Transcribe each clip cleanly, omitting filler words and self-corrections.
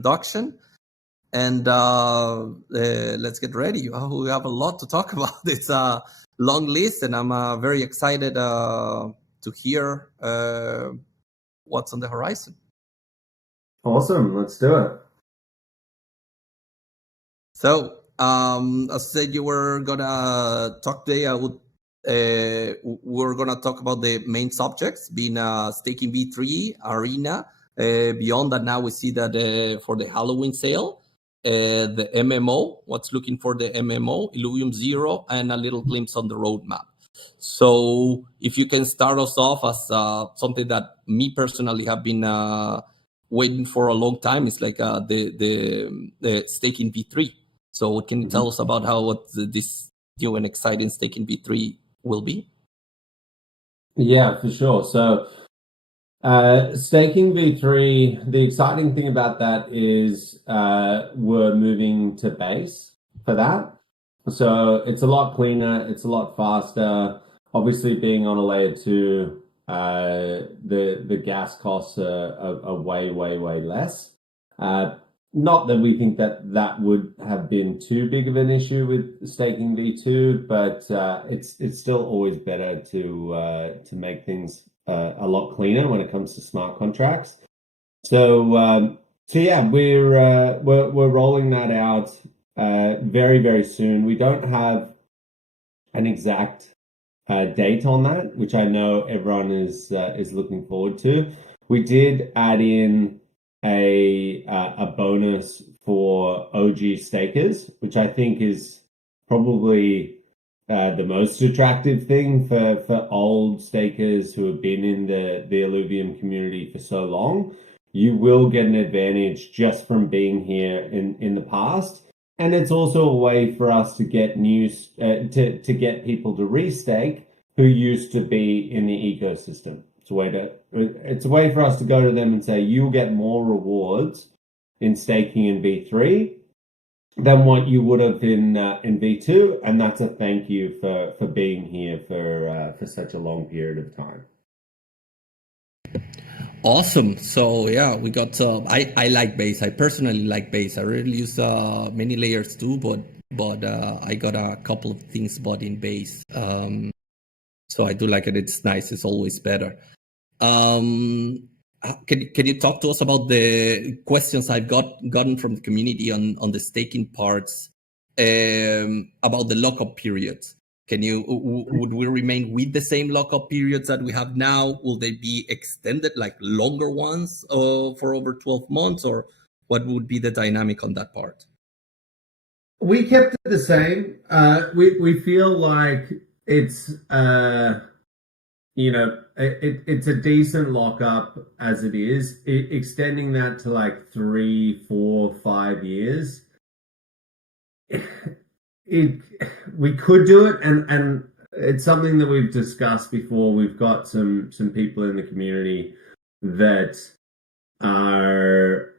introduction. And let's get ready. We have a lot to talk about. It's a long list, and I'm very excited to hear what's on the horizon. Awesome. Let's do it. So, as I said, you were gonna talk today. We're gonna talk about the main subjects, being staking V3, Arena. Beyond that, now we see that for the Halloween sale, the MMO, what's looking for the MMO, Illuvium Zero, and a little glimpse on the roadmap. So, if you can start us off as something that me personally have been waiting for a long time, it's like the staking V3. So what can you tell us about what this new and exciting staking V3 will be? Yeah, for sure. So staking V3, the exciting thing about that is we're moving to base for that. So it's a lot cleaner, it's a lot faster. Obviously being on a layer 2, the gas costs are way less. Not that we think that would have been too big of an issue with staking V2, but it's still always better to make things a lot cleaner when it comes to smart contracts. So yeah, we're rolling that out very soon. We don't have an exact date on that, which I know everyone is looking forward to. We did add in a bonus for OG stakers, which I think is probably the most attractive thing for old stakers who have been in the Illuvium community for so long. You will get an advantage just from being here in the past. And it's also a way for us to get to get people to restake who used to be in the ecosystem. It's a way for us to go to them and say, you'll get more rewards in staking in V3 than what you would have in V2, and that's a thank you for being here for such a long period of time. Awesome. So yeah, we got. I like base. I personally like base. I really use many layers too, but I got a couple of things bought in base. So I do like it. It's nice. It's always better. Can you talk to us about the questions I've gotten from the community on the staking parts about the lockup periods? Would we remain with the same lockup periods that we have now? Will they be extended, like longer ones for over 12 months, or what would be the dynamic on that part? We kept it the same. We feel like it's it's a decent lockup as it is. Extending that to like 3, 4, 5 years, we could do it, and it's something that we've discussed before. We've got some people in the community that are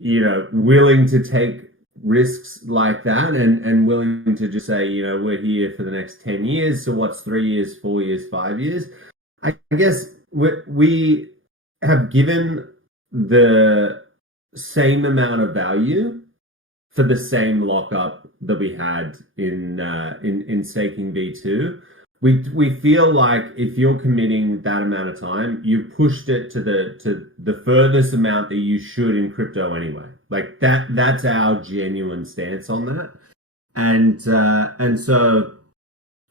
willing to take risks like that and willing to just say, we're here for the next 10 years. So what's 3 years, 4 years, 5 years? I guess we have given the same amount of value for the same lockup that we had in staking V2. We feel like if you're committing that amount of time, you've pushed it to the furthest amount that you should in crypto anyway. Like that's our genuine stance on that. And so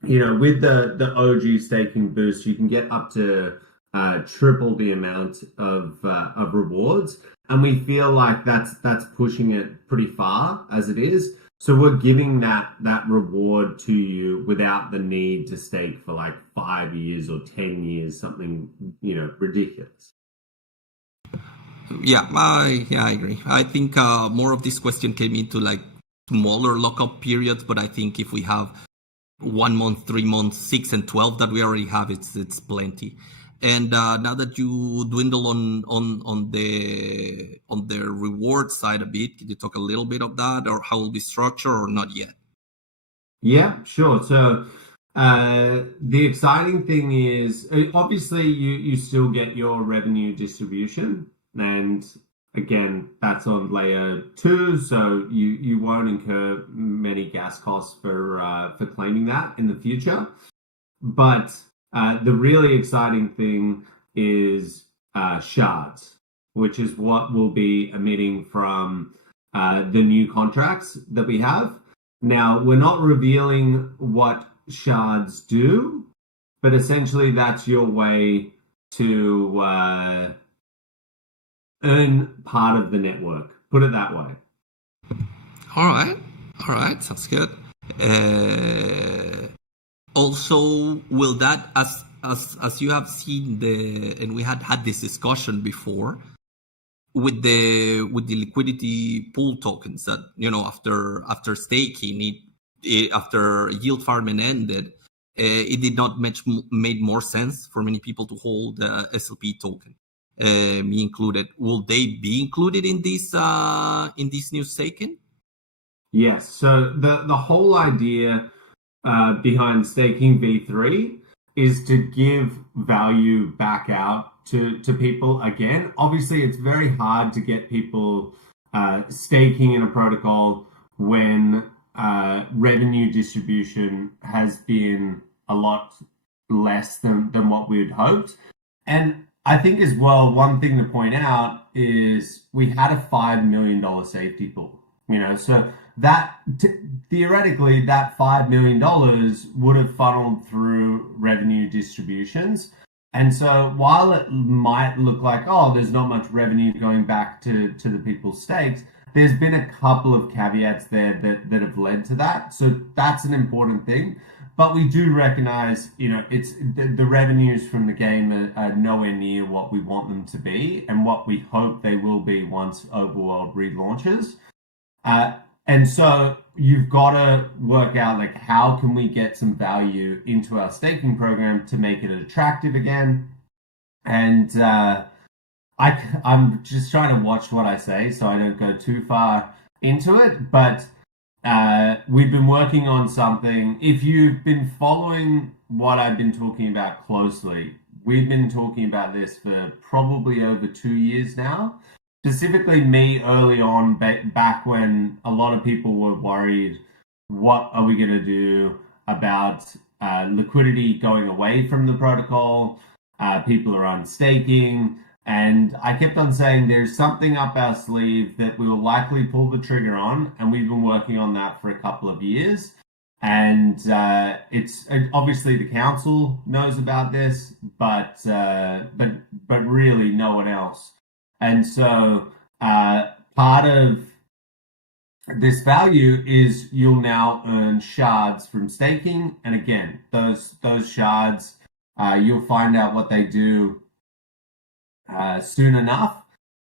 with the OG staking boost, you can get up to triple the amount of rewards, and we feel like that's pushing it pretty far as it is. So we're giving that reward to you without the need to stake for like 5 years or 10 years, something ridiculous. Yeah, I agree. I think more of this question came into like smaller lockup periods, but I think if we have 1 month, 3 months, 6 and 12 that we already have, it's plenty. And now that you dwindle on the reward side a bit, can you talk a little bit of that, or how will be structured, or not yet? Yeah, sure. So the exciting thing is, obviously, you still get your revenue distribution, and Again, that's on layer 2, so you won't incur many gas costs for claiming that in the future. But the really exciting thing is shards, which is what will be emitting from the new contracts that we have. Now, we're not revealing what shards do, but essentially that's your way to earn part of the network. Put it that way. All right, sounds good. Also, will that, as you have seen and we had this discussion before with the liquidity pool tokens that after staking after yield farming ended, it did not made more sense for many people to hold the SLP token, me included. Will they be included in this new staking? Yes. So the whole idea behind staking V3 is to give value back out to people again. Obviously, it's very hard to get people staking in a protocol when revenue distribution has been a lot less than what we had hoped. And I think as well, one thing to point out is we had a $5 million safety pool, so that theoretically that $5 million would have funneled through revenue distributions. And so while it might look like, oh, there's not much revenue going back to the people's stakes, there's been a couple of caveats there that have led to that. So that's an important thing. But we do recognize, it's the revenues from the game are nowhere near what we want them to be and what we hope they will be once Overworld relaunches. And so you've got to work out how can we get some value into our staking program to make it attractive again. And I'm just trying to watch what I say so I don't go too far into it. But we've been working on something. If you've been following what I've been talking about closely, we've been talking about this for probably over 2 years now. Specifically me early on, back when a lot of people were worried, what are we going to do about liquidity going away from the protocol? People are unstaking. And I kept on saying there's something up our sleeve that we will likely pull the trigger on. And we've been working on that for a couple of years. And it's obviously the council knows about this, but really no one else. And so part of this value is you'll now earn shards from staking. And again, those shards, you'll find out what they do soon enough.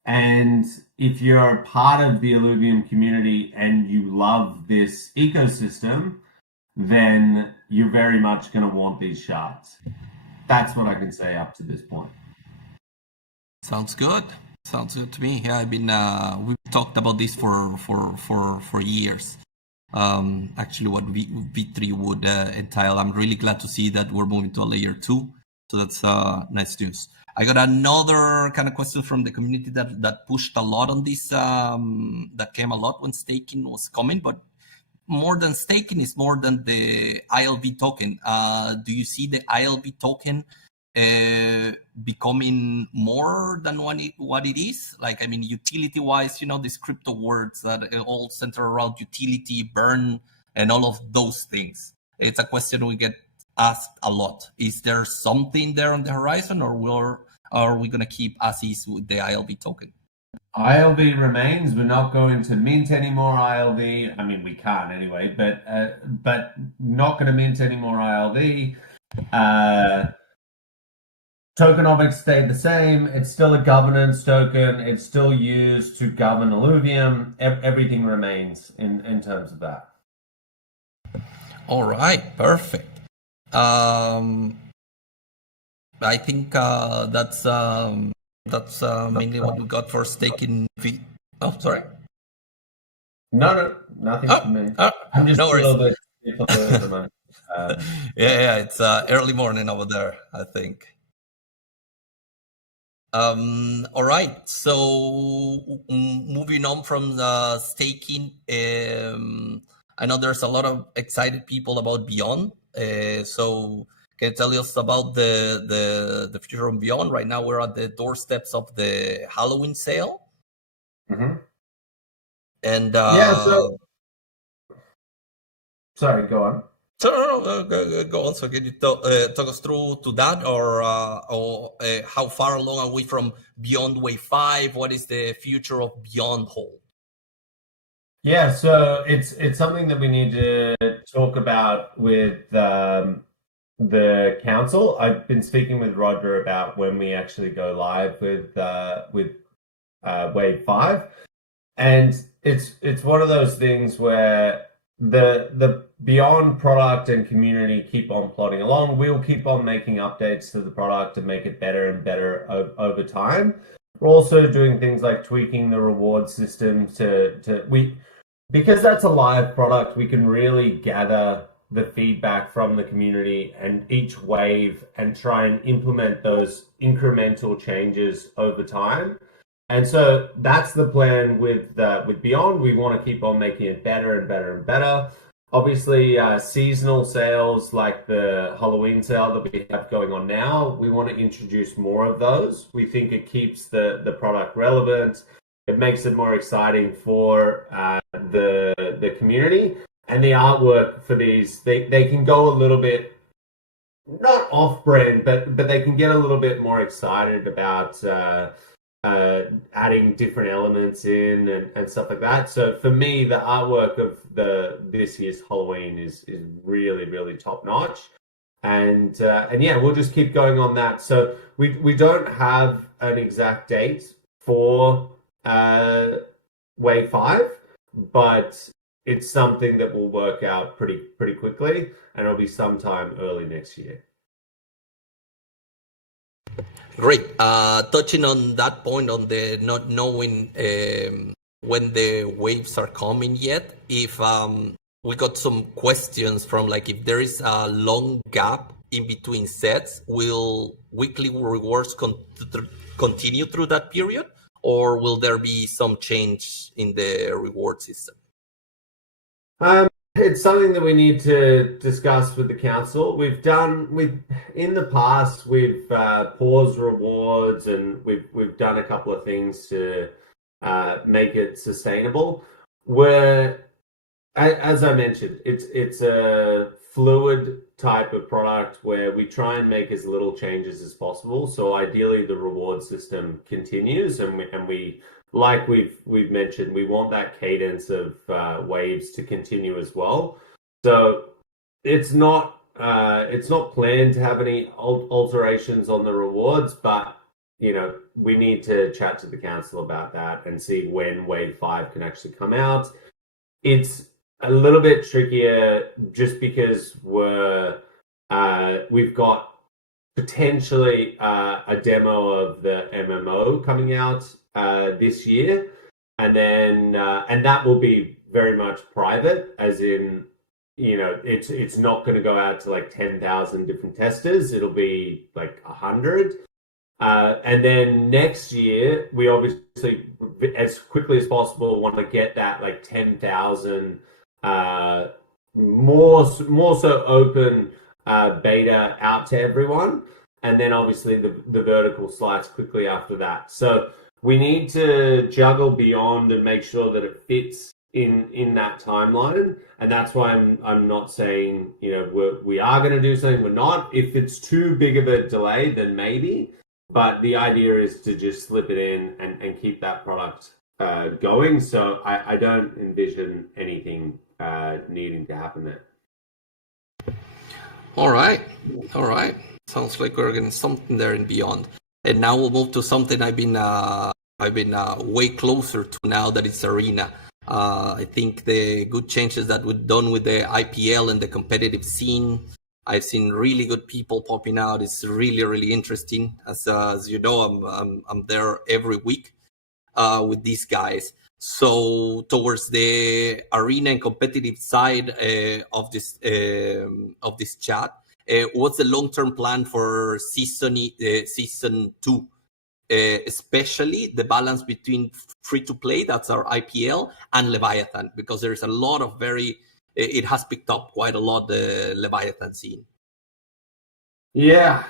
And if you're a part of the Illuvium community and you love this ecosystem, then you're very much going to want these shards. That's what I can say up to this point. Sounds good. Sounds good to me. Yeah, we've talked about this for years. Actually, what V3 would entail. I'm really glad to see that we're moving to a layer 2. So that's nice news. I got another kind of question from the community that pushed a lot on this. That came a lot when staking was coming, but more than staking is more than the ILV token. Do you see the ILV token becoming more than what it is? Utility wise, these crypto words that all center around utility, burn, and all of those things. It's a question we get asked a lot. Is there something there on the horizon, or are we going to keep as is with the ILV token? ILV remains. We're not going to mint any more ILV. I mean, we can't anyway, but not going to mint any more ILV. Tokenomics stayed the same. It's still a governance token. It's still used to govern Illuvium. Everything remains in terms of that. All right, perfect. I think that's mainly what we got for staking. Oh, sorry. No, nothing for me. I'm just no a little bit. Yeah, it's early morning over there, I think. All right. So moving on from the staking, I know there's a lot of excited people about Beyond. So can you tell us about the future of Beyond? Right now, we're at the doorsteps of the Halloween sale, and Yeah, sorry, go on. Go on. So can you talk us through to that, or how far along are we from Beyond Wave 5? What is the future of Beyond hold? Yeah, so it's something that we need to talk about with the council. I've been speaking with Roger about when we actually go live with Wave 5, and it's one of those things where the Beyond product and community keep on plodding along. We'll keep on making updates to the product and make it better and better over time. We're also doing things like tweaking the reward system because that's a live product. We can really gather the feedback from the community and each wave and try and implement those incremental changes over time. And so that's the plan with Beyond. We want to keep on making it better and better and better. Obviously, seasonal sales like the Halloween sale that we have going on now, we want to introduce more of those. We think it keeps the product relevant. It makes it more exciting for the community. And the artwork for these, they can go a little bit, not off-brand, but they can get a little bit more excited about adding different elements in and stuff like that. So for me, the artwork of this year's Halloween is really, really top notch. And yeah, we'll just keep going on that. So we don't have an exact date for Wave 5, but it's something that will work out pretty quickly, and it'll be sometime early next year. Great. Touching on that point, on the not knowing when the waves are coming yet, if we got some questions from, like, if there is a long gap in between sets, will weekly rewards continue through that period, or will there be some change in the reward system? It's something that we need to discuss with the council. In the past, we've paused rewards, and we've done a couple of things to make it sustainable. Where, as I mentioned, it's a fluid type of product where we try and make as little changes as possible. So ideally, the reward system continues, and we like we've mentioned, we want that cadence of waves to continue as well. So it's not planned to have any alterations on the rewards, but we need to chat to the council about that and see when Wave 5 can actually come out. It's a little bit trickier just because we've got potentially a demo of the MMO coming out this year, and then and that will be very much private, as in it's not going to go out to like 10,000 different testers. It'll be like 100, and then next year we obviously, as quickly as possible, want to get that like 10,000 more so open beta out to everyone, and then obviously the vertical slice quickly after that. So we need to juggle Beyond and make sure that it fits in that timeline, and that's why I'm not saying we are going to do something. We're not. If it's too big of a delay, then maybe. But the idea is to just slip it in and keep that product going. So I don't envision anything needing to happen there. All right. Sounds like we're getting something there in Beyond. And now we'll move to something I've been way closer to now, that it's Arena. I think the good changes that we've done with the IPL and the competitive scene, I've seen really good people popping out. It's really, really interesting. As you know, I'm there every week with these guys. So towards the Arena and competitive side of this chat, what's the long-term plan for season 2? especially the balance between free-to-play, that's our IPL, and Leviathan, because there's a lot of it has picked up quite a lot, the Leviathan scene. Yeah,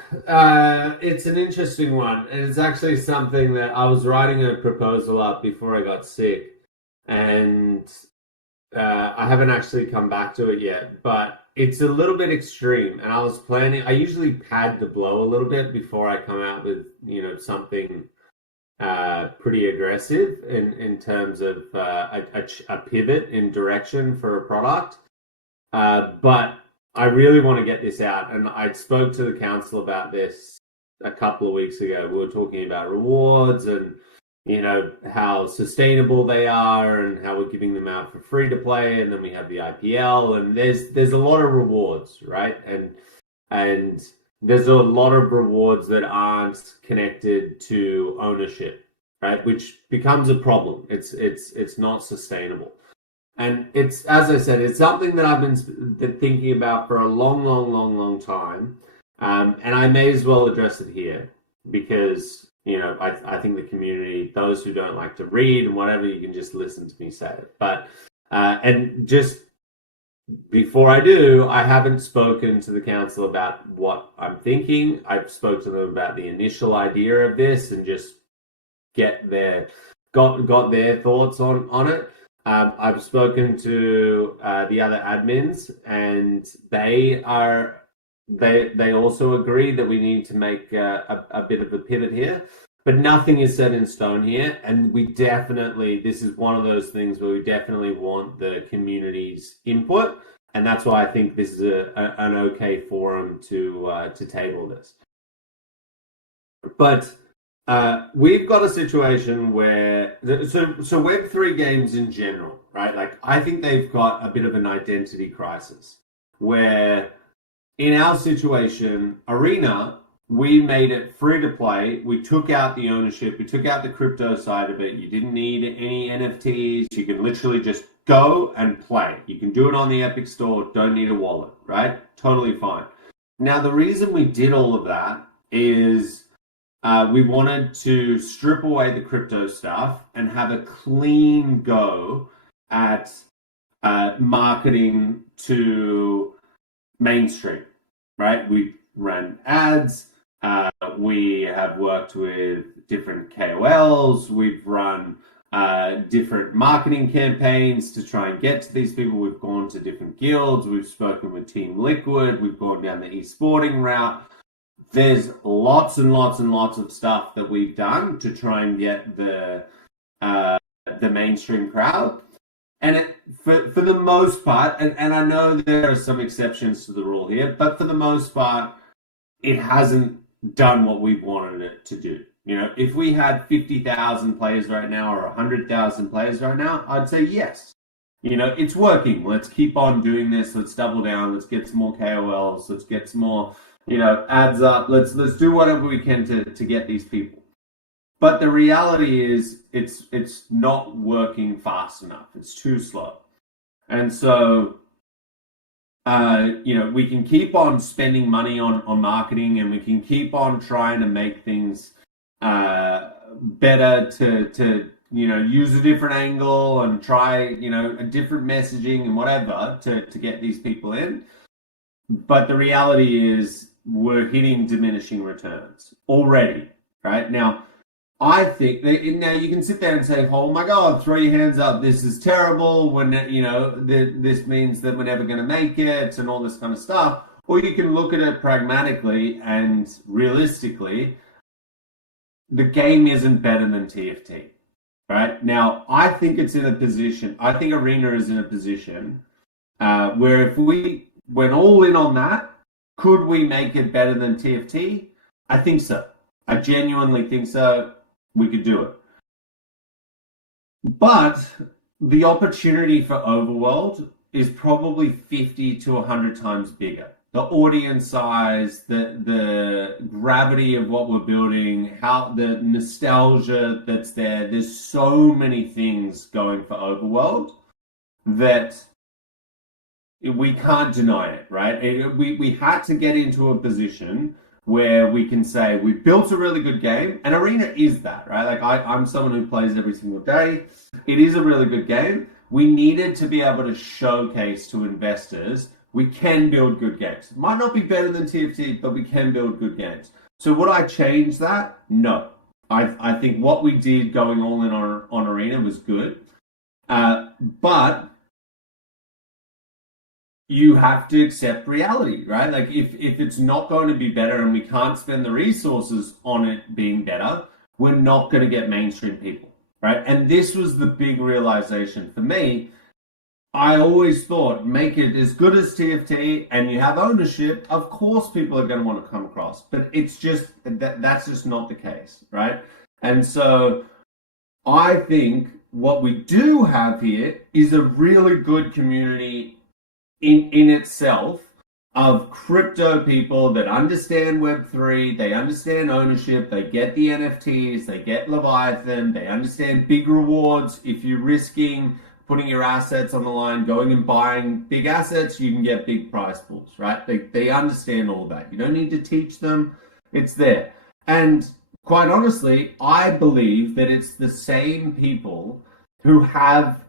it's an interesting one. And it's actually something that I was writing a proposal up before I got sick. And I haven't actually come back to it yet, but it's a little bit extreme. And I was planning, I usually pad the blow a little bit before I come out with, something pretty aggressive in terms of a pivot in direction for a product. But I really want to get this out. And I spoke to the council about this a couple of weeks ago. We were talking about rewards and how sustainable they are and how we're giving them out for free to play, and then we have the IPL, and there's a lot of rewards, right? And there's a lot of rewards that aren't connected to ownership, right? Which becomes a problem. It's not sustainable. And it's, as I said, it's something that I've been thinking about for a long time. And I may as well address it here because I think the community, those who don't like to read and whatever, you can just listen to me say it. But, and just before I do, I haven't spoken to the council about what I'm thinking. I've spoken to them about the initial idea of this and just got their thoughts on it. I've spoken to the other admins, and they also agree that we need to make a bit of a pivot here, but nothing is set in stone here. And this is one of those things where we definitely want the community's input. And that's why I think this is an okay forum to table this. But we've got a situation where, so Web3 games in general, right? Like, I think they've got a bit of an identity crisis where, in our situation, Arena, we made it free to play. We took out the ownership. We took out the crypto side of it. You didn't need any NFTs. You can literally just go and play. You can do it on the Epic Store. Don't need a wallet, right? Totally fine. Now, the reason we did all of that is we wanted to strip away the crypto stuff and have a clean go at marketing to mainstream, right? We ran ads. We have worked with different KOLs. We've run different marketing campaigns to try and get to these people. We've gone to different guilds. We've spoken with Team Liquid. We've gone down the esporting route. There's lots and lots and lots of stuff that we've done to try and get the mainstream crowd. And for the most part, and I know there are some exceptions to the rule here, but for the most part, it hasn't done what we wanted it to do. If we had 50,000 players right now or 100,000 players right now, I'd say yes. It's working. Let's keep on doing this. Let's double down. Let's get some more KOLs. Let's get some more, ads up. Let's do whatever we can to get these people. But the reality is it's not working fast enough. It's too slow. And so, we can keep on spending money on marketing, and we can keep on trying to make things better to use a different angle and try, a different messaging and whatever to get these people in. But the reality is we're hitting diminishing returns already, right? Now, I think now you can sit there and say, "Oh my God, throw your hands up! This is terrible." When this means that we're never going to make it, and all this kind of stuff. Or you can look at it pragmatically and realistically. The game isn't better than TFT, right? Now, I think it's in a position. I think Arena is in a position where if we went all in on that, could we make it better than TFT? I think so. I genuinely think so. We could do it. But the opportunity for Overworld is probably 50 to 100 times bigger. The audience size, the gravity of what we're building, how the nostalgia that's there. There's so many things going for Overworld that we can't deny it, right? We had to get into a position where we can say we've built a really good game, and Arena is that, right? Like I'm someone who plays every single day. It is a really good game. We needed to be able to showcase to investors we can build good games. It might not be better than TFT, but we can build good games. So would I change that? No. I think what we did going all in on Arena was good. But you have to accept reality, right? Like if it's not going to be better and we can't spend the resources on it being better, we're not going to get mainstream people, right? And this was the big realization for me. I always thought, make it as good as TFT and you have ownership, of course people are going to want to come across. But it's just, that's just not the case, right? And so I think what we do have here is a really good community in itself of crypto people that understand Web3, they understand ownership, they get the NFTs, they get Leviathan, they understand big rewards. If you're risking putting your assets on the line, going and buying big assets, you can get big prize pools, right? They understand all that. You don't need to teach them. It's there. And quite honestly, I believe that it's the same people who have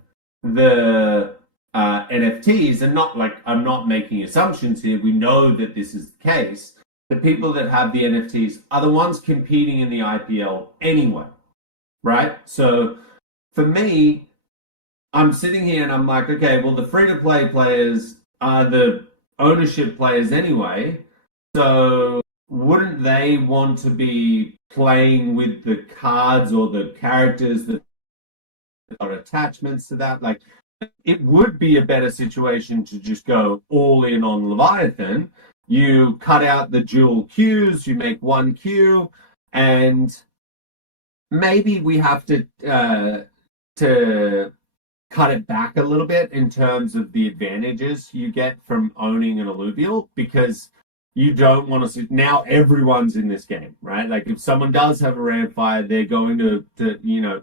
the NFTs, and not like, I'm not making assumptions here. We know that this is the case. The people that have the NFTs are the ones competing in the IPL anyway, right? So for me, I'm sitting here and I'm like, okay, well, the free-to-play players are the ownership players anyway, so wouldn't they want to be playing with the cards or the characters that are attachments to that? Like, it would be a better situation to just go all in on Leviathan. You cut out the dual queues, you make one queue, and maybe we have to cut it back a little bit in terms of the advantages you get from owning an Illuvial, because you don't want to. Now everyone's in this game, right? Like if someone does have a Ramfire, they're going to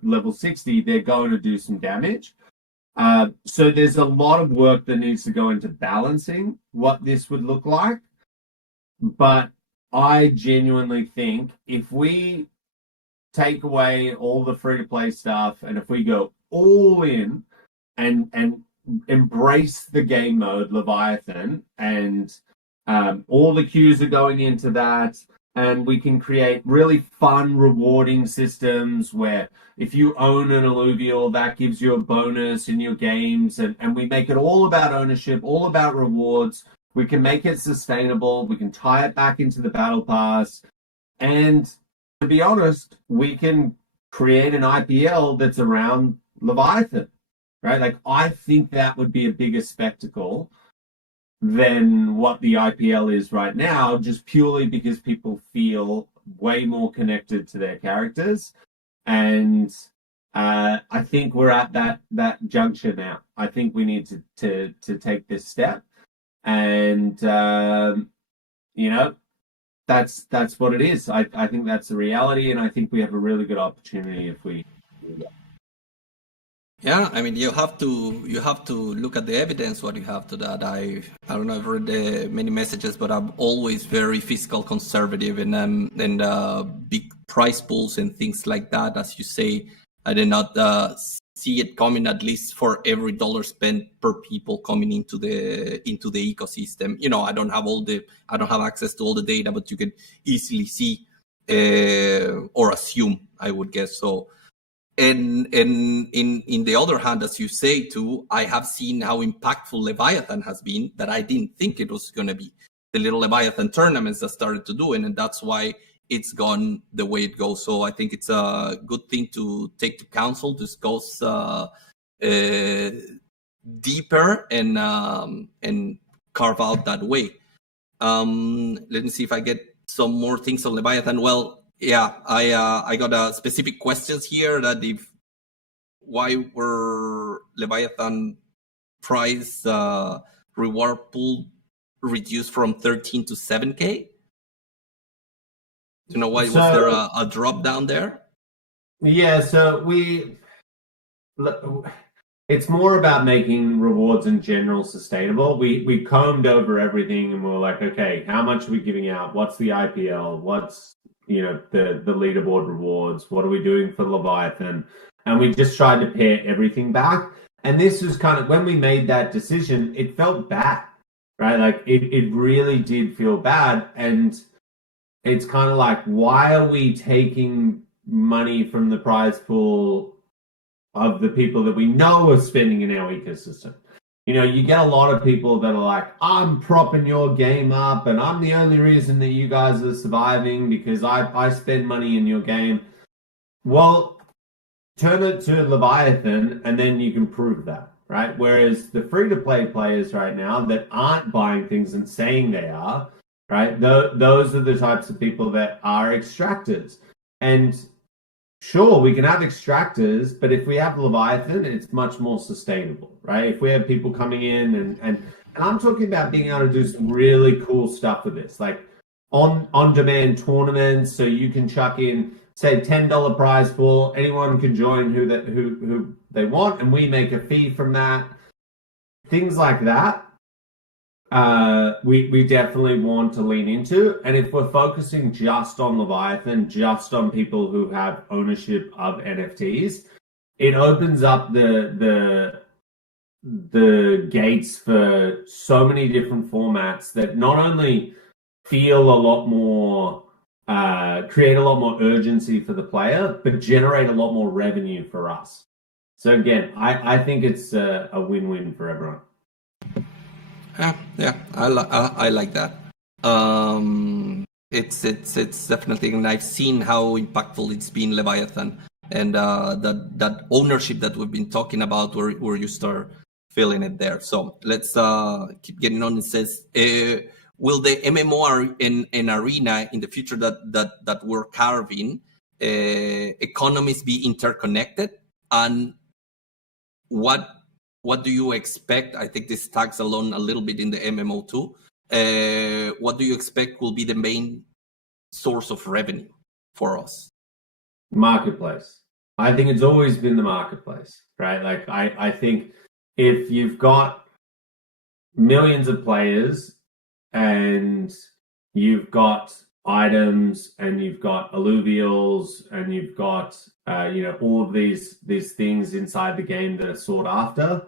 level 60, they're going to do some damage. So there's a lot of work that needs to go into balancing what this would look like. But I genuinely think if we take away all the free-to-play stuff and if we go all in and embrace the game mode Leviathan, and all the queues are going into that, and we can create really fun, rewarding systems where if you own an Illuvial, that gives you a bonus in your games, and we make it all about ownership, all about rewards. We can make it sustainable. We can tie it back into the battle pass. And to be honest, we can create an IPL that's around Leviathan, right? Like, I think that would be a bigger spectacle than what the IPL is right now, just purely because people feel way more connected to their characters. And I think we're at that juncture now. I think we need to take this step. And, that's what it is. I think that's the reality. And I think we have a really good opportunity if we do that. Yeah, I mean, you have to look at the evidence. What you have to that. I don't know. I've read many messages, but I'm always very fiscal conservative, and big price pools and things like that. As you say, I did not see it coming. At least for every dollar spent per people coming into the ecosystem. I don't have access to all the data, but you can easily see or assume. I would guess so. And in the other hand, as you say too, I have seen how impactful Leviathan has been that I didn't think it was going to be. The little Leviathan tournaments that started to do it, and that's why it's gone the way it goes. So I think it's a good thing to take to council, discuss deeper and carve out that way. Let me see if I get some more things on Leviathan. Well, yeah, I got a specific questions here that why were Leviathan price reward pool reduced from 13 to 7K? Why was there a drop down there? Yeah, so It's more about making rewards in general sustainable. We combed over everything and we were like, okay, how much are we giving out? What's the IPL? What's the leaderboard rewards? What are we doing for Leviathan? And we just tried to pare everything back. And this was kind of when we made that decision, it felt bad, right? Like it really did feel bad. And it's kind of like, why are we taking money from the prize pool of the people that we know are spending in our ecosystem? You get a lot of people that are like, I'm propping your game up and I'm the only reason that you guys are surviving because I spend money in your game. Well, turn it to Leviathan and then you can prove that, right? Whereas the free-to-play players right now that aren't buying things and saying they are, right? Those are the types of people that are extractors. And sure, we can have extractors, but if we have Leviathan, it's much more sustainable, right? If we have people coming in and I'm talking about being able to do some really cool stuff with this, like on-demand tournaments, so you can chuck in, say, $10 prize pool. Anyone can join who they want, and we make a fee from that. Things like that. We definitely want to lean into. And if we're focusing just on Leviathan, just on people who have ownership of NFTs, it opens up the gates for so many different formats that not only feel a lot more, create a lot more urgency for the player, but generate a lot more revenue for us. So again, I think it's a win-win for everyone. Yeah, I like that. It's definitely, and I've seen how impactful it's been, Leviathan, and that ownership that we've been talking about, where you start feeling it there. So let's keep getting on. It says, will the MMO and arena in the future that we're carving economies be interconnected, and what do you expect? I think this tags along a little bit in the MMO too. What do you expect will be the main source of revenue for us? Marketplace. I think it's always been the marketplace, right? Like I think if you've got millions of players and you've got items and you've got alluvials and you've got all of these things inside the game that are sought after,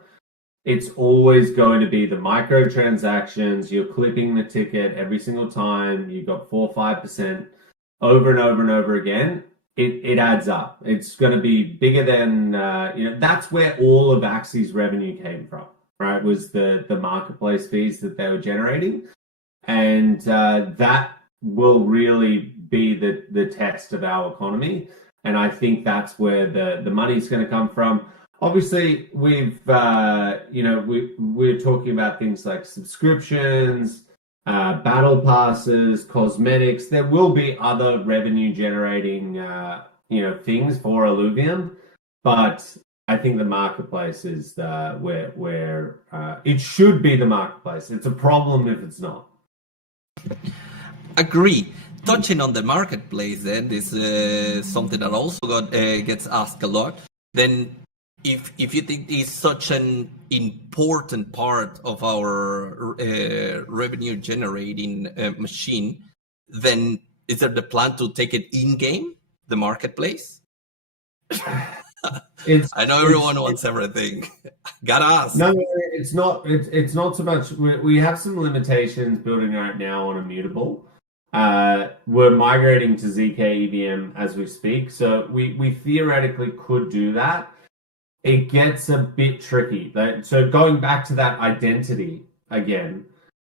it's always going to be the microtransactions. You're clipping the ticket every single time. You've got 4 or 5% over and over and over again. It adds up. It's going to be bigger than that's where all of Axi's revenue came from, right? Was the marketplace fees that they were generating, and that will really be the test of our economy. And I think that's where the money's going to come from. Obviously, we're talking about things like subscriptions, battle passes, cosmetics. There will be other revenue generating things for Illuvium, but I think the marketplace is where it should be the marketplace. It's a problem if it's not. Agree. Touching on the marketplace, then, this is something that also gets asked a lot. Then, if you think it's such an important part of our revenue generating machine, then is there the plan to take it in game, the marketplace? I know everyone wants everything. Gotta ask. No, it's not. It's not so much. We have some limitations building right now on Immutable. We're migrating to ZK EVM as we speak, so we theoretically could do that. It gets a bit tricky. So going back to that identity again,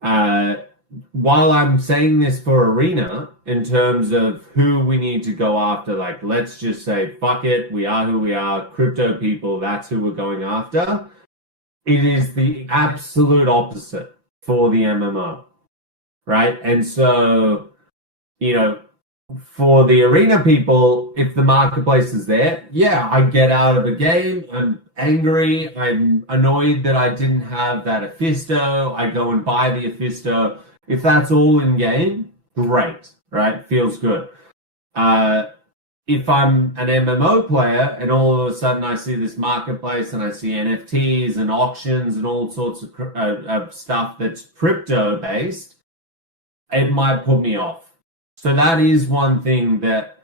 while I'm saying this for Arena in terms of who we need to go after, like let's just say, fuck it, we are who we are, crypto people, that's who we're going after. It is the absolute opposite for the MMO, right? And so, for the arena people, if the marketplace is there, yeah, I get out of a game, I'm angry, I'm annoyed that I didn't have that Ophisto, I go and buy the Ophisto. If that's all in game, great, right? Feels good. if I'm an MMO player and all of a sudden I see this marketplace and I see NFTs and auctions and all sorts of stuff that's crypto based, it might put me off. So that is one thing that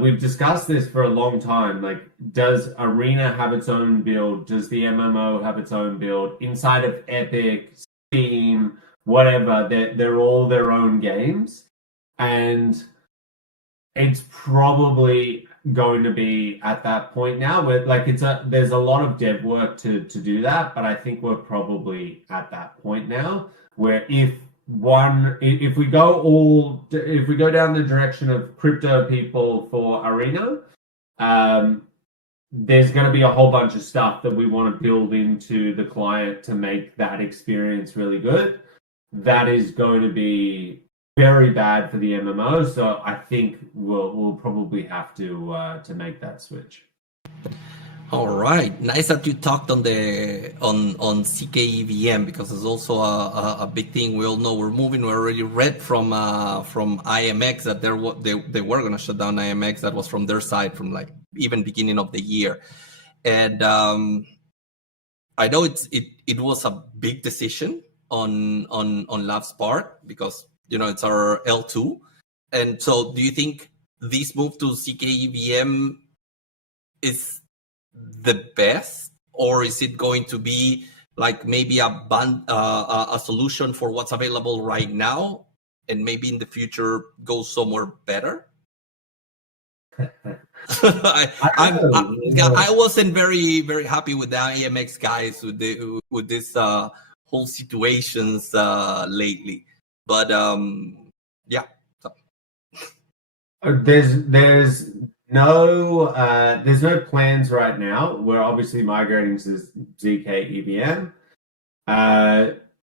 we've discussed this for a long time. Like, does Arena have its own build? Does the MMO have its own build? Inside of Epic, Steam, whatever, they're all their own games. And it's probably going to be at that point now where there's a lot of dev work to do that, but I think we're probably at that point now where if we go down the direction of crypto people for Arena, there's going to be a whole bunch of stuff that we want to build into the client to make that experience really good. That is going to be very bad for the MMO, so I think we'll probably have to make that switch. All right, nice that you talked on the on CKEVM, because it's also a big thing. We all know we're moving. We already read from IMX that they were going to shut down IMX. That was from their side, from like even beginning of the year, and I know it was a big decision on Lab's part, because it's our L2. And so do you think this move to CKEVM is the best, or is it going to be like maybe a solution for what's available right now, and maybe in the future go somewhere better? I wasn't very, very happy with the IMX guys with this whole situations lately. But yeah. There's no plans right now. We're obviously migrating to ZK EVM.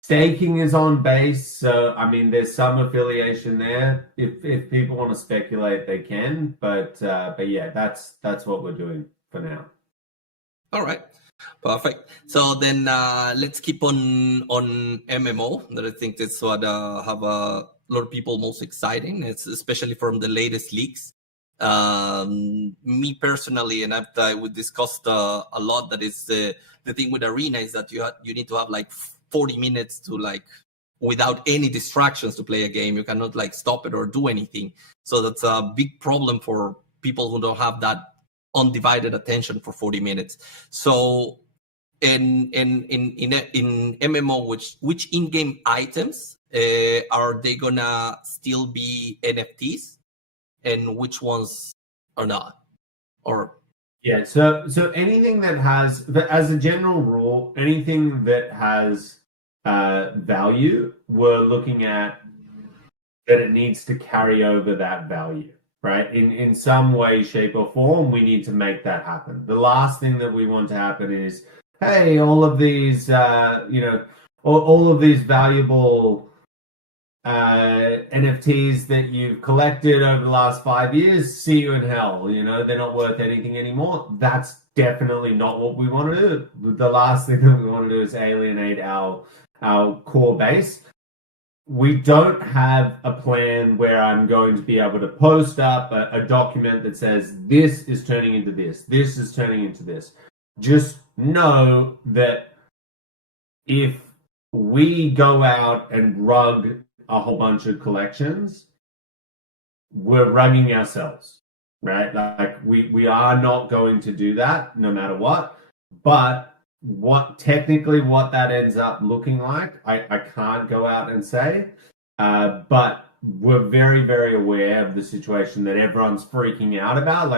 Staking is on base, so I mean there's some affiliation there. If people want to speculate, they can. But yeah, that's what we're doing for now. All right. Perfect. So then let's keep on MMO. That I think that's what have a lot of people most exciting. It's especially from the latest leaks. Me personally, and we discussed a lot. That is the thing with Arena is that you need to have like 40 minutes to without any distractions to play a game. You cannot stop it or do anything. So that's a big problem for people who don't have that undivided attention for 40 minutes. So in MMO, which in-game items are they gonna still be NFTs, and which ones are not? Or yeah, so anything that has, as a general rule, anything that has value, we're looking at that it needs to carry over that value. Right? In some way, shape, or form, we need to make that happen. The last thing that we want to happen is, hey, all of these, all of these valuable NFTs that you've collected over the last 5 years, see you in hell. They're not worth anything anymore. That's definitely not what we want to do. The last thing that we want to do is alienate our core base. We don't have a plan where I'm going to be able to post up a document that says this is turning into this is turning into this. Just know that if we go out and rug a whole bunch of collections, we're rugging ourselves, right? Like we are not going to do that no matter what. But what that ends up looking like, I can't go out and say, but we're very, very aware of the situation that everyone's freaking out about.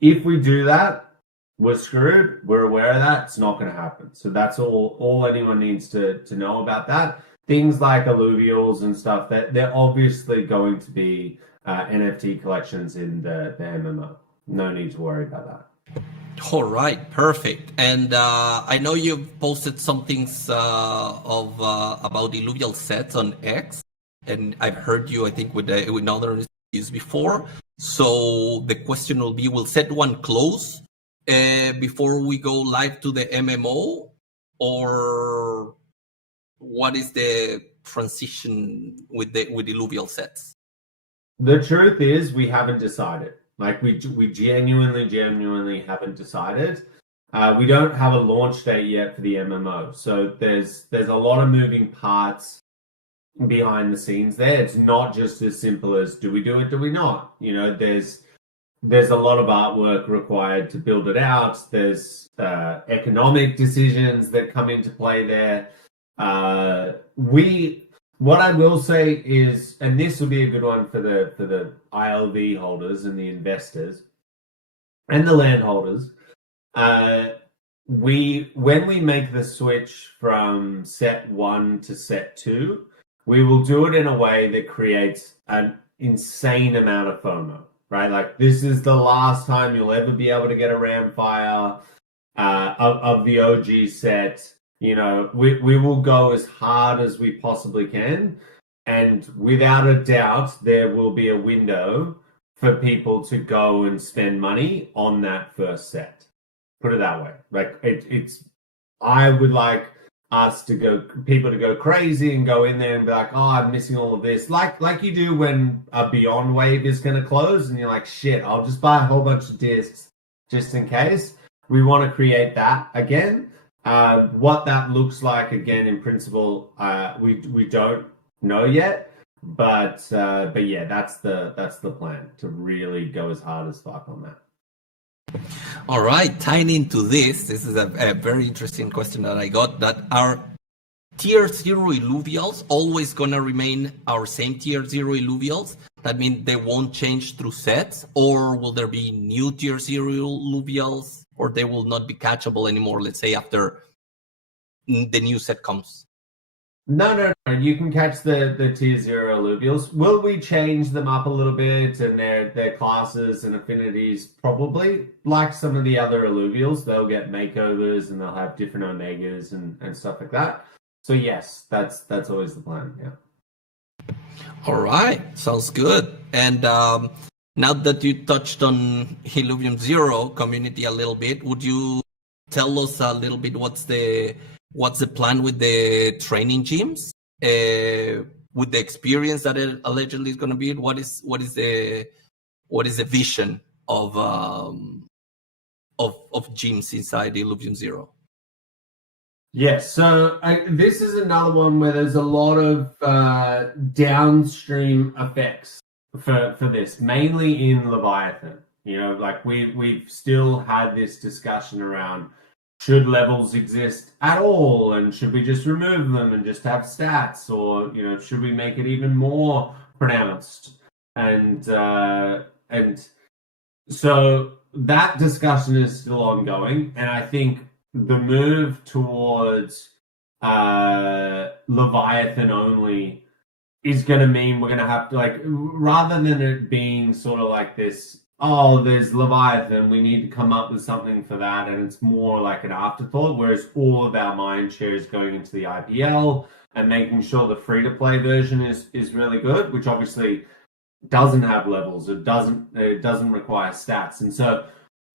If we do that, we're screwed. We're aware of that. It's not going to happen. So that's all anyone needs to know about that. Things like alluvials and stuff, that they're obviously going to be NFT collections in the MMO. No need to worry about that. All right, perfect. And I know you've posted some things about Illuvial sets on X, and I've heard you, I think, with other interviews before. So the question will be: will set one close before we go live to the MMO, or what is the transition with Illuvial sets? The truth is, we haven't decided. Like we genuinely haven't decided. We don't have a launch date yet for the MMO, so there's a lot of moving parts behind the scenes there. It's not just as simple as do we do it, do we not? You know, there's a lot of artwork required to build it out. There's economic decisions that come into play there. What I will say is, and this will be a good one for the ILV holders and the investors and the landholders. When we make the switch from set 1 to set 2, we will do it in a way that creates an insane amount of FOMO, right? Like this is the last time you'll ever be able to get a Ramfire of the OG set. You know, we will go as hard as we possibly can. And without a doubt, there will be a window for people to go and spend money on that first set. Put it that way. Like I would like people to go crazy and go in there and be like, oh, I'm missing all of this. Like you do when a Beyond wave is going to close and you're like, shit, I'll just buy a whole bunch of discs just in case. We want to create that again. What that looks like, again, in principle, we don't know yet, but yeah, that's the plan, to really go as hard as fuck on that. All right, tying into this is a very interesting question that I got. That are tier 0 illuvials always gonna remain our same tier 0 illuvials? That means they won't change through sets, or will there be new tier 0 illuvials? Or they will not be catchable anymore, let's say, after the new set comes? No. You can catch the tier 0 alluvials. Will we change them up a little bit and their classes and affinities? Probably. Like some of the other alluvials, they'll get makeovers and they'll have different omegas and stuff like that. So yes, that's always the plan, yeah. All right, sounds good. And now that you touched on Illuvium Zero community a little bit, would you tell us a little bit what's the plan with the training gyms? With the experience that it allegedly is going to be, what is the vision of gyms inside Illuvium Zero? Yes, so this is another one where there's a lot of downstream effects for this, mainly in Leviathan. You know, like we've still had this discussion around, should levels exist at all, and should we just remove them and just have stats, or, you know, should we make it even more pronounced? And so that discussion is still ongoing, and I think the move towards Leviathan only is going to mean we're going to have to, like, rather than it being sort of like this, oh, there's Leviathan, we need to come up with something for that, and it's more like an afterthought, whereas all of our mind share is going into the IPL and making sure the free-to-play version is really good, which obviously doesn't have levels, it doesn't require stats. And so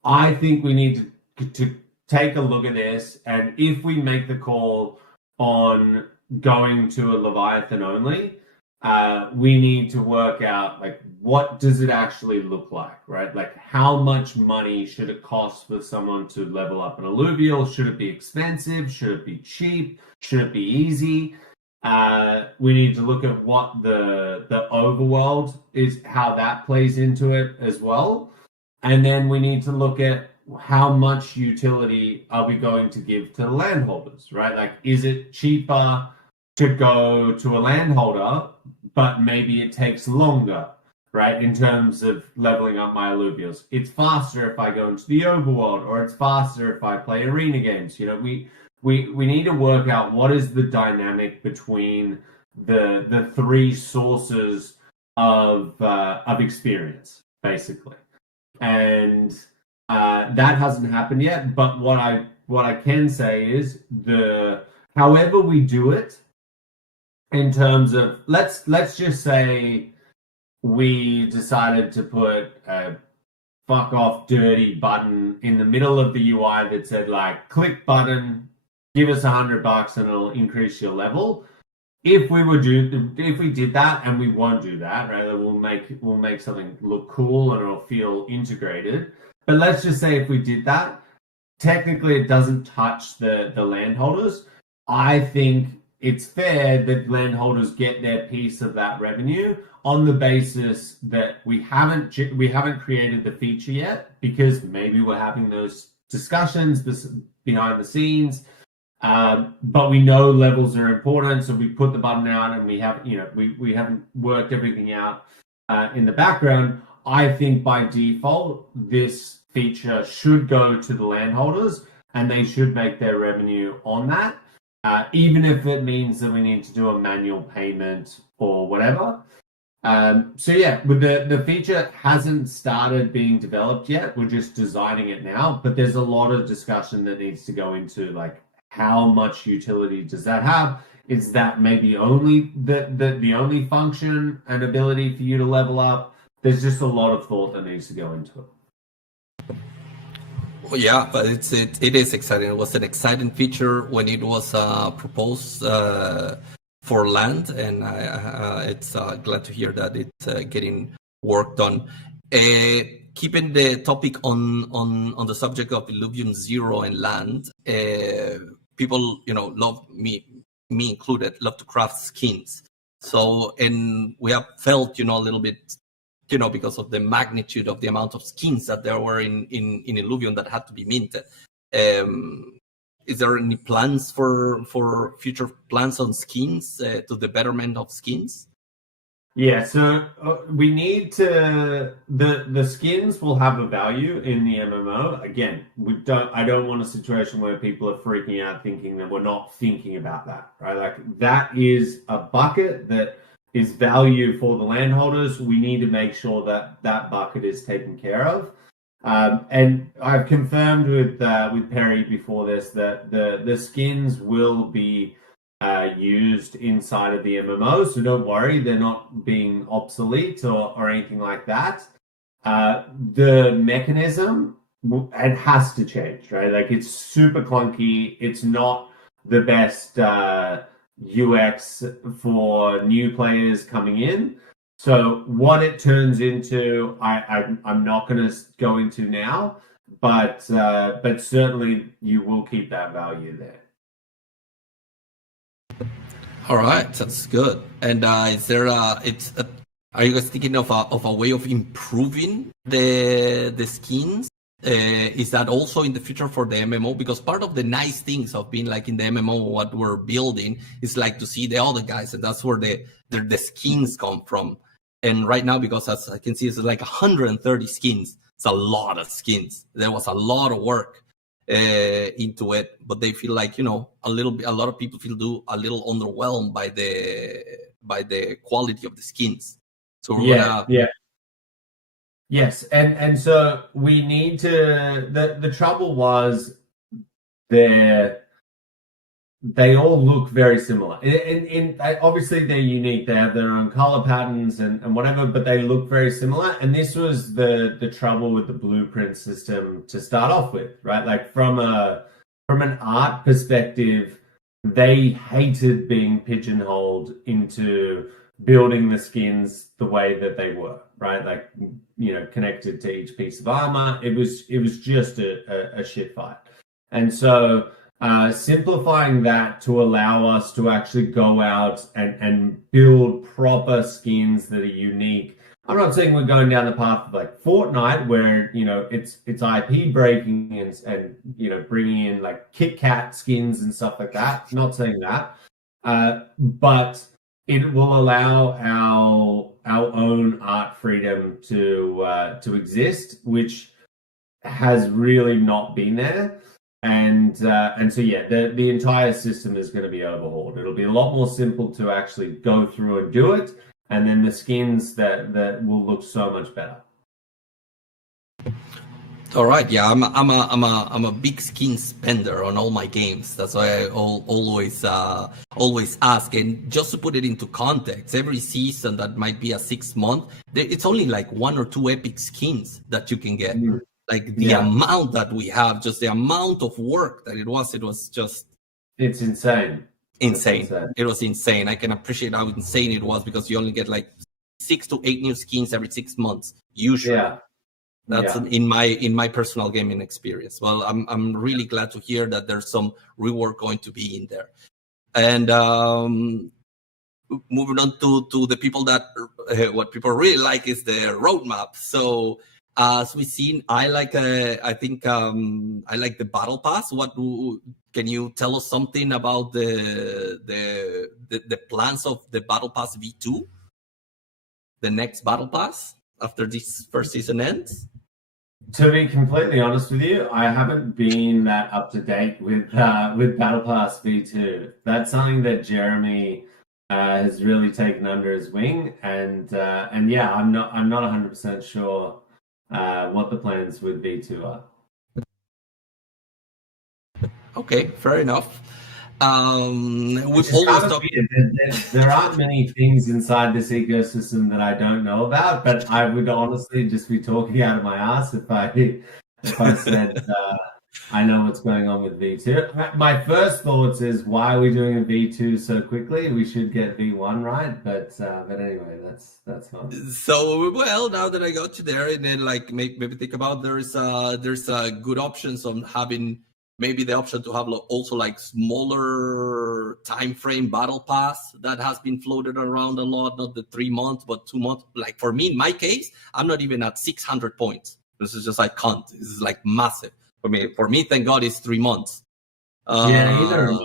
I think we need to take a look at this, and if we make the call on going to a Leviathan only, we need to work out, like, what does it actually look like, right? Like, how much money should it cost for someone to level up an alluvial? Should it be expensive? Should it be cheap? Should it be easy? We need to look at what the overworld is, how that plays into it as well. And then we need to look at how much utility are we going to give to the landholders, right? Like, is it cheaper to go to a landholder, but maybe it takes longer, right, in terms of leveling up my alluvials? It's faster if I go into the overworld, or it's faster if I play arena games. You know, we need to work out what is the dynamic between the three sources of experience, basically. And that hasn't happened yet. But what I can say is, however we do it, in terms of, let's just say we decided to put a fuck off dirty button in the middle of the UI that said, like, click button, give us $100 and it'll increase your level. if we did that, and we won't do that, right? We'll make something look cool and it'll feel integrated. But let's just say if we did that, technically it doesn't touch the landholders. I think it's fair that landholders get their piece of that revenue on the basis that we haven't created the feature yet, because maybe we're having those discussions behind the scenes. But we know levels are important, so we put the button out, and we haven't worked everything out in the background. I think by default, this feature should go to the landholders, and they should make their revenue on that, even if it means that we need to do a manual payment or whatever. So yeah, with the feature hasn't started being developed yet. We're just designing it now, but there's a lot of discussion that needs to go into, like, how much utility does that have? Is that maybe only the only function and ability for you to level up? There's just a lot of thought that needs to go into it. Well, yeah, but it is exciting. It was an exciting feature when it was proposed for land, and it's glad to hear that it's getting worked on. Keeping the topic on the subject of Illuvium Zero and land, people, love, me included, love to craft skins. So, and we have felt, a little bit, because of the magnitude of the amount of skins that there were in Illuvium that had to be minted. Is there any plans for future plans on skins, to the betterment of skins? Yeah, so we need to the skins will have a value in the MMO. Again, I don't want a situation where people are freaking out thinking that we're not thinking about that, right? Like, that is a bucket that is value for the landholders. We need to make sure that that bucket is taken care of. And I've confirmed with Perry before this that the skins will be used inside of the MMO, so don't worry, they're not being obsolete or anything like that. The mechanism, it has to change, right? Like, it's super clunky. It's not the best UX for new players coming in. So what it turns into, I'm not going to go into now, but certainly you will keep that value there. All right, that's good. And is there are you guys thinking of a way of improving the skins? Is that also in the future for the MMO? Because part of the nice things of being like in the MMO, what we're building is like to see the other guys, and that's where the skins come from. And right now, because as I can see, it's like 130 skins. It's a lot of skins. There was a lot of work into it, but they feel like, a lot of people feel a little underwhelmed by the quality of the skins. So yes, and so we need to. The trouble was they all look very similar. In obviously they're unique. They have their own color patterns and whatever, but they look very similar. And this was the trouble with the blueprint system to start off with, right? Like, from an art perspective, they hated being pigeonholed into building the skins the way that they were, right? Like, connected to each piece of armor. It was just a shit fight. And so simplifying that to allow us to actually go out and build proper skins that are unique. I'm not saying we're going down the path of like Fortnite, where it's IP breaking and bringing in like Kit Kat skins and stuff like that. I'm not saying that, but it will allow our own art freedom to exist, which has really not been there. And so yeah, the entire system is going to be overhauled. It'll be a lot more simple to actually go through and do it, and then the skins that will look so much better. All right, yeah, I'm a big skin spender on all my games. That's why I always ask. And just to put it into context, every season that might be a 6 month, it's only like 1 or 2 epic skins that you can get. Like, the amount that we have, just the amount of work that it was just... It's insane. insane. It was insane. I can appreciate how insane it was because you only get like 6 to 8 new skins every 6 months usually. Yeah. That's in my personal gaming experience. Well, I'm really glad to hear that there's some reward going to be in there. And moving on to the people that what people really like is the roadmap. So as we've seen, I like I think I like the battle pass. Can you tell us something about the plans of the battle pass V2, the next battle pass after this first season ends? To be completely honest with you, I haven't been that up to date with Battle Pass V2. That's something that Jeremy has really taken under his wing, and yeah, I'm not 100% sure what the plans with V2 are. Okay, fair enough. We've always talked. There aren't many things inside this ecosystem that I don't know about, but I would honestly just be talking out of my ass if I said I know what's going on with V2. My first thoughts is, why are we doing a V2 so quickly? We should get V1 right, but anyway, that's fine. So well, now that I got to there, and then like maybe think about there's good options on having. Maybe the option to have also like smaller time frame battle pass that has been floated around a lot, not the 3 months, but 2 months. Like for me, in my case, I'm not even at 600 points. This is just, I can't. This is like massive. For me, thank God it's 3 months. Either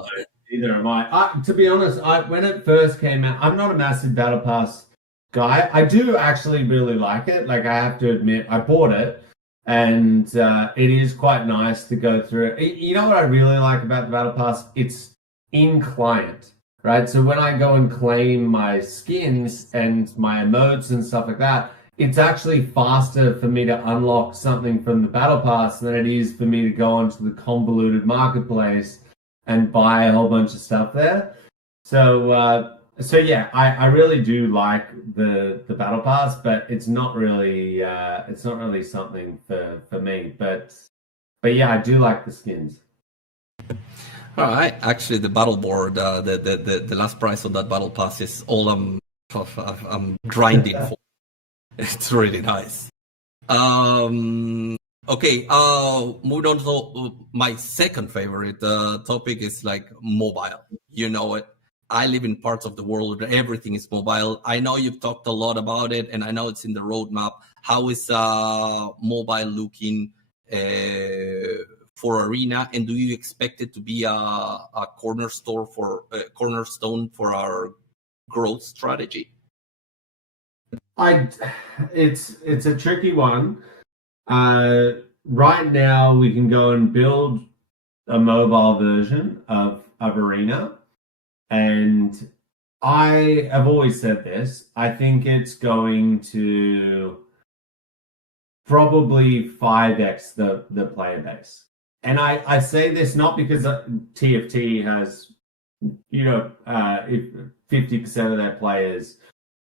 am I. To be honest, when it first came out, I'm not a massive battle pass guy. I do actually really like it. Like, I have to admit, I bought it. And it is quite nice to go through it. You know what I really like about the Battle Pass? It's in client, right? So when I go and claim my skins and my emotes and stuff like that, it's actually faster for me to unlock something from the Battle Pass than it is for me to go onto the convoluted marketplace and buy a whole bunch of stuff there. So yeah, I really do like the Battle Pass, but it's not really something for me. But yeah, I do like the skins. All right, actually, the battle board, the last price of that Battle Pass is all I'm grinding for. It's really nice. Okay, moving on to my second favorite topic is like mobile. You know it. I live in parts of the world where everything is mobile. I know you've talked a lot about it, and I know it's in the roadmap. How is mobile looking for Arena, and do you expect it to be a cornerstone for our growth strategy? It's a tricky one. Right now, we can go and build a mobile version of Arena. And I have always said this. I think it's going to probably 5x the player base. And I say this not because TFT has, if 50% of their players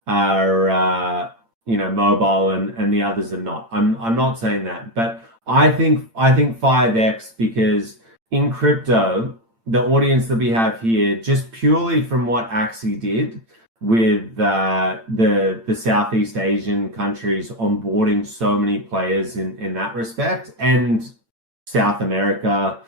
are, mobile and the others are not. I'm not saying that, but I think 5x, because in crypto, the audience that we have here, just purely from what Axie did with the Southeast Asian countries onboarding so many players in that respect, and South America,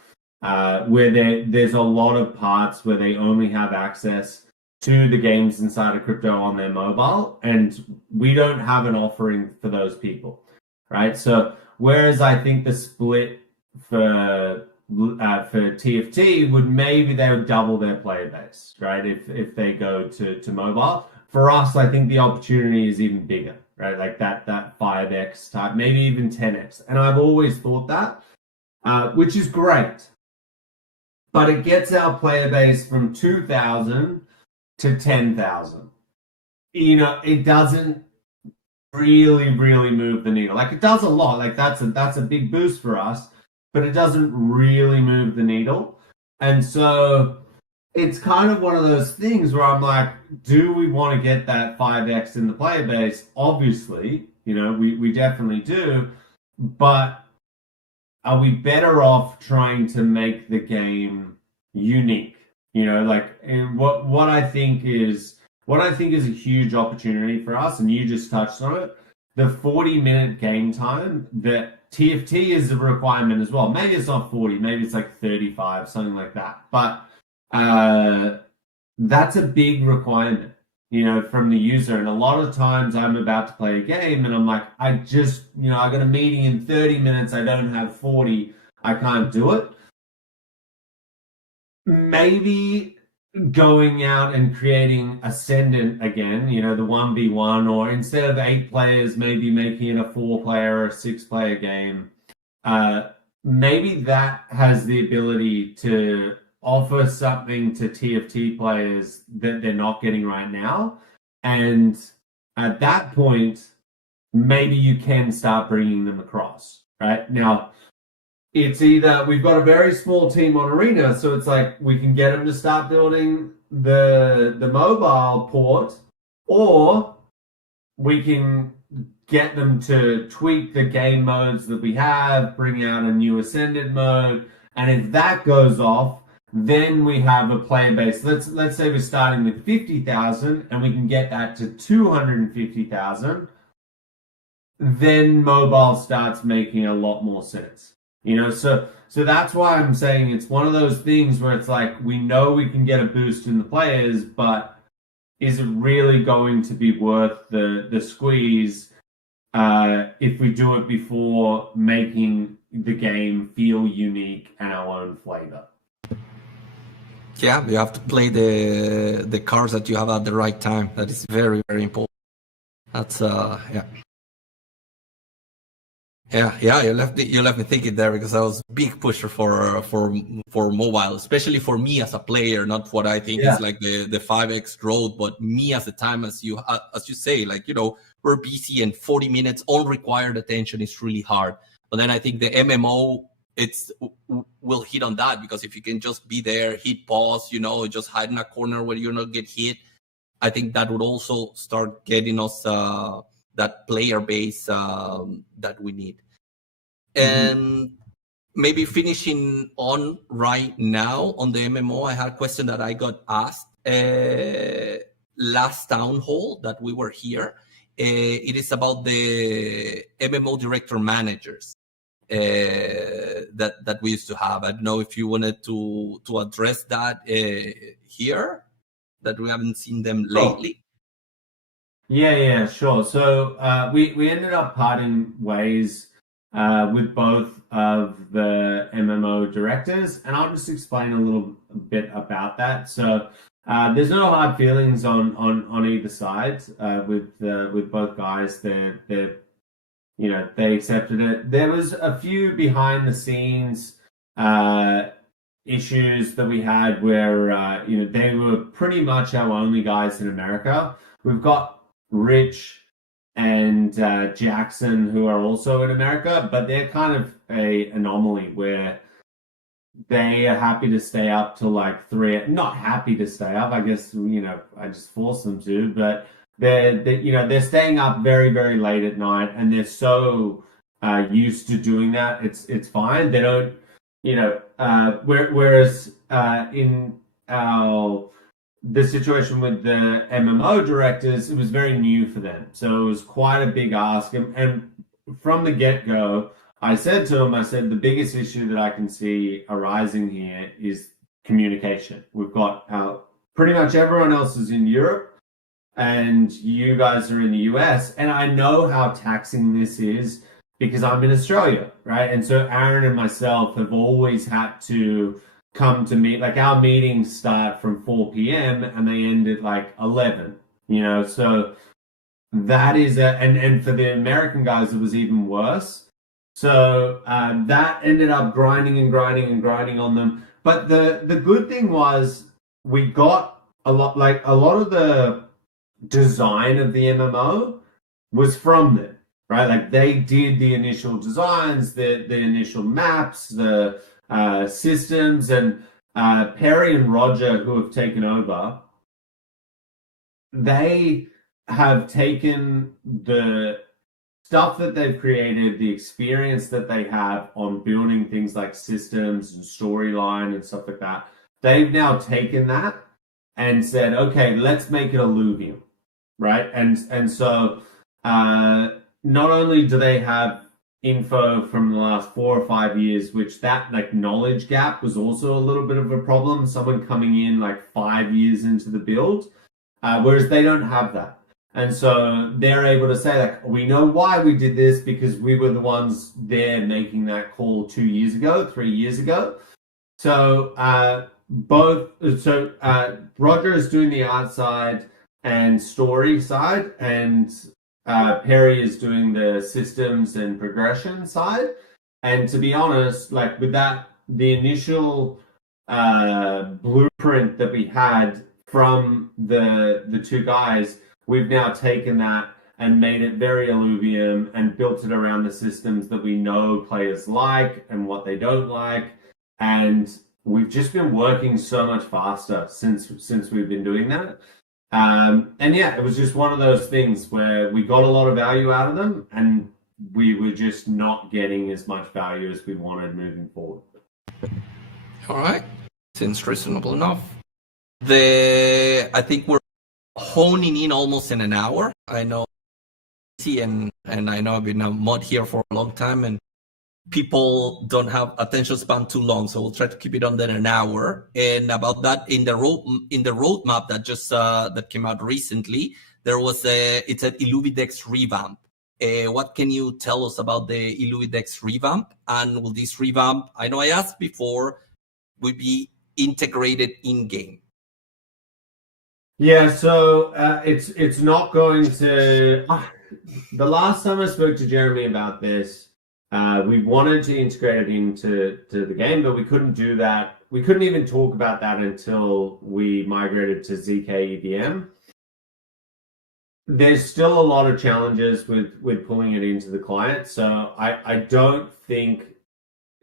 where there's a lot of parts where they only have access to the games inside of crypto on their mobile, and we don't have an offering for those people, right? So whereas I think the split for TFT they would double their player base, right? If they go to mobile. For us, I think the opportunity is even bigger, right? Like that 5x type, maybe even 10x. And I've always thought that, which is great. But it gets our player base from 2,000 to 10,000. It doesn't really move the needle. Like, it does a lot. Like, that's a big boost for us, but it doesn't really move the needle. And so it's kind of one of those things where I'm like, do we want to get that 5x in the player base? Obviously, we definitely do. But are we better off trying to make the game unique You know, like, and what I think is a huge opportunity for us, and you just touched on it, the 40-minute game time, that TFT is a requirement as well. Maybe it's not 40, maybe it's like 35, something like that. But that's a big requirement, you know, from the user. And a lot of times I'm about to play a game and I'm like, I just, you know, I got a meeting in 30 minutes, I don't have 40, I can't do it. Maybe going out and creating Ascendant again, you know, the 1v1, or instead of 8 players, maybe making it a 4-player or a 6-player game. Maybe that has the ability to offer something to TFT players that they're not getting right now. And at that point, maybe you can start bringing them across, right? Now, it's either we've got a very small team on Arena, so it's like we can get them to start building the mobile port, or we can get them to tweak the game modes that we have, bring out a new Ascendant mode, and if that goes off, then we have a player base. Let's say we're starting with 50,000 and we can get that to 250,000. Then mobile starts making a lot more sense. You know, so that's why I'm saying it's one of those things where it's like, we know we can get a boost in the players, but is it really going to be worth the squeeze if we do it before making the game feel unique and our own flavor? Yeah, you have to play the cards that you have at the right time. That is very, very important. That's yeah. Yeah, you left me thinking there, because I was a big pusher for mobile, especially for me as a player, not what I think is like the 5x growth, but me as a time, as you say, like, you know, we're busy and 40 minutes unrequired attention is really hard. But then I think the MMO will hit on that, because if you can just be there, hit pause, you know, just hide in a corner where you not get hit, I think that would also start getting us that player base that we need. And maybe finishing on right now on the MMO, I had a question that I got asked last town hall that we were here. It is about the MMO director managers that we used to have. I don't know if you wanted to address that here, that we haven't seen them lately. Yeah, sure. So we ended up parting ways with both of the MMO directors, and I'll just explain a little bit about that. So there's no hard feelings on either side with both guys. They you know, they accepted it. There was a few behind the scenes issues that we had where you know, they were pretty much our only guys in America. We've got Rich and Jackson, who are also in America, but they're kind of a anomaly where they are happy to stay up till like 3. Not happy to stay up, I guess, you know, I just force them to, but they're staying up very, very late at night, and they're so used to doing that. It's fine. They don't, you know, whereas in the situation with the MMO directors, it was very new for them. So it was quite a big ask. And from the get-go, I said to them, the biggest issue that I can see arising here is communication. We've got pretty much everyone else is in Europe, and you guys are in the US. And I know how taxing this is because I'm in Australia, right? And so Aaron and myself have always had to come to meet, like our meetings start from 4 p.m. and they end at like 11, you know, so that is and for the American guys, it was even worse. So that ended up grinding on them. But the good thing was we got a lot of the design of the MMO was from them, right? Like they did the initial designs, the initial maps, the systems, and Perry and Roger, who have taken over, they have taken the stuff that they've created, the experience that they have on building things like systems and storyline and stuff like that. they've now taken that and said, okay, let's make it Illuvium, right? And so not only do they have info from the last 4 or 5 years, which that like knowledge gap was also a little bit of a problem, someone coming in like 5 years into the build, whereas they don't have that. And so they're able to say, like, we know why we did this because we were the ones there making that call 2 years ago, 3 years ago. So Roger is doing the art side and story side, and Perry is doing the systems and progression side. And to be honest, like with that, the initial blueprint that we had from the two guys, we've now taken that and made it very Illuvium and built it around the systems that we know players like and what they don't like. And we've just been working so much faster since we've been doing that. And yeah, it was just one of those things where we got a lot of value out of them and we were just not getting as much value as we wanted moving forward. All right. Seems reasonable enough. I think we're honing in almost in an hour. I know, and I know I've been a mod here for a long time, and people don't have attention span too long, so we'll try to keep it under an hour. And about that, in the roadmap that just that came out recently, there was it's an Illuvidex revamp. What can you tell us about the Illuvidex revamp? And will this revamp, I know I asked before, will be integrated in game? Yeah, so it's not going to. The last time I spoke to Jeremy about this, we wanted to integrate it into the game, but we couldn't do that. We couldn't even talk about that until we migrated to ZK EVM. There's still a lot of challenges with pulling it into the client, so I don't think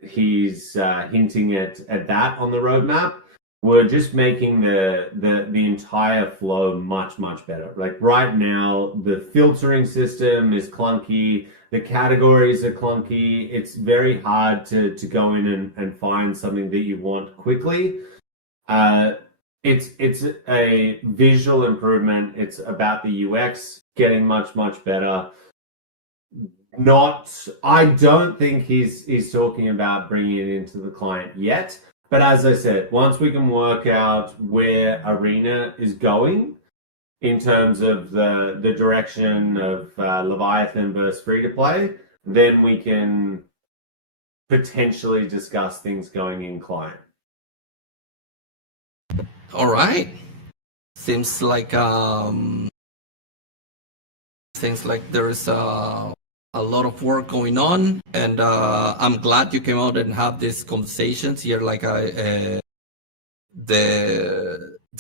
he's hinting at that on the roadmap. We're just making the entire flow much better. Like right now, the filtering system is clunky. The categories are clunky. It's very hard to go in and find something that you want quickly. It's a visual improvement. It's about the UX getting much better. I don't think he's talking about bringing it into the client yet. But as I said, once we can work out where Arena is going in terms of the direction of Leviathan versus free-to-play, then we can potentially discuss things going in client. All right. Seems like there is a lot of work going on, and I'm glad you came out and have these conversations here. Like the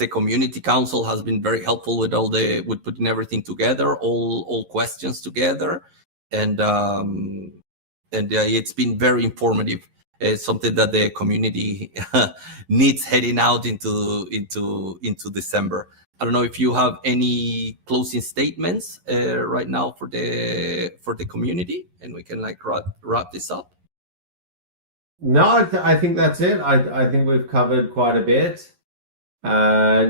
community council has been very helpful with with putting everything together, all questions together, and it's been very informative. It's something that the community needs heading out into December. I don't know if you have any closing statements right now for the community, and we can like wrap this up. No, I think that's it. I think we've covered quite a bit.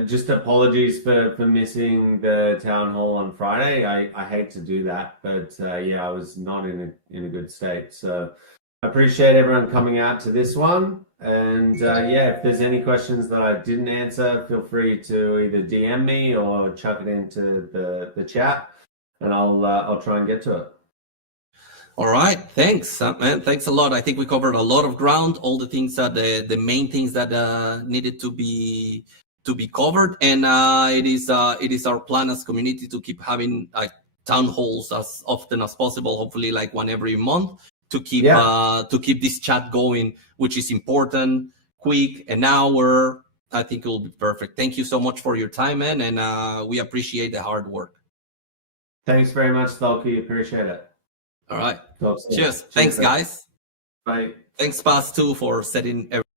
Just apologies for missing the town hall on Friday. I hate to do that, but yeah, I was not in a good state. So I appreciate everyone coming out to this one. And yeah, if there's any questions that I didn't answer, feel free to either DM me or chuck it into the chat, and I'll try and get to it. All right, thanks, man. Thanks a lot. I think we covered a lot of ground, all the things that the main things that needed to be covered, and it is our plan as community to keep having like town halls as often as possible. Hopefully, like one every month. To keep this chat going, which is important, quick, an hour. I think it will be perfect. Thank you so much for your time, man, and we appreciate the hard work. Thanks very much, Thalki. Appreciate it. All right. Cheers. Thanks, guys. Bye. Thanks, Paz, too, for setting everything.